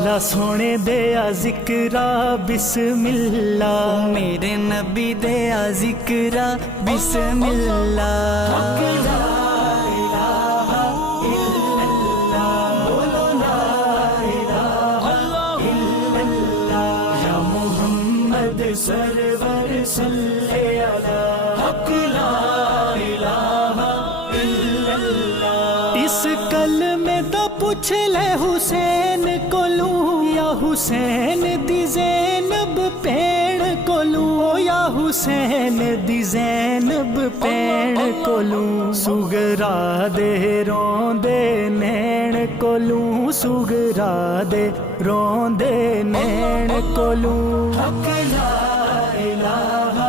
अल्लाह सोने दिया जिक्रा बिस्मिल्ला, मेरे नबी दिया जिक्रा बिस्मिल्ला। सरवर सल्ले अला हक ला इलाहा इल्लल्लाह। इस कलमे दा पुछ ले हुसैन कोलू, या हुसैन दी ज़ैनब भैण कोलू, या हुसैन दी ज़ैनब भैण कोलू। सुगरा दे रोंदे नैण कोलू, सुगरा दे रोंदे नैण कोलू। हक ला इलाहा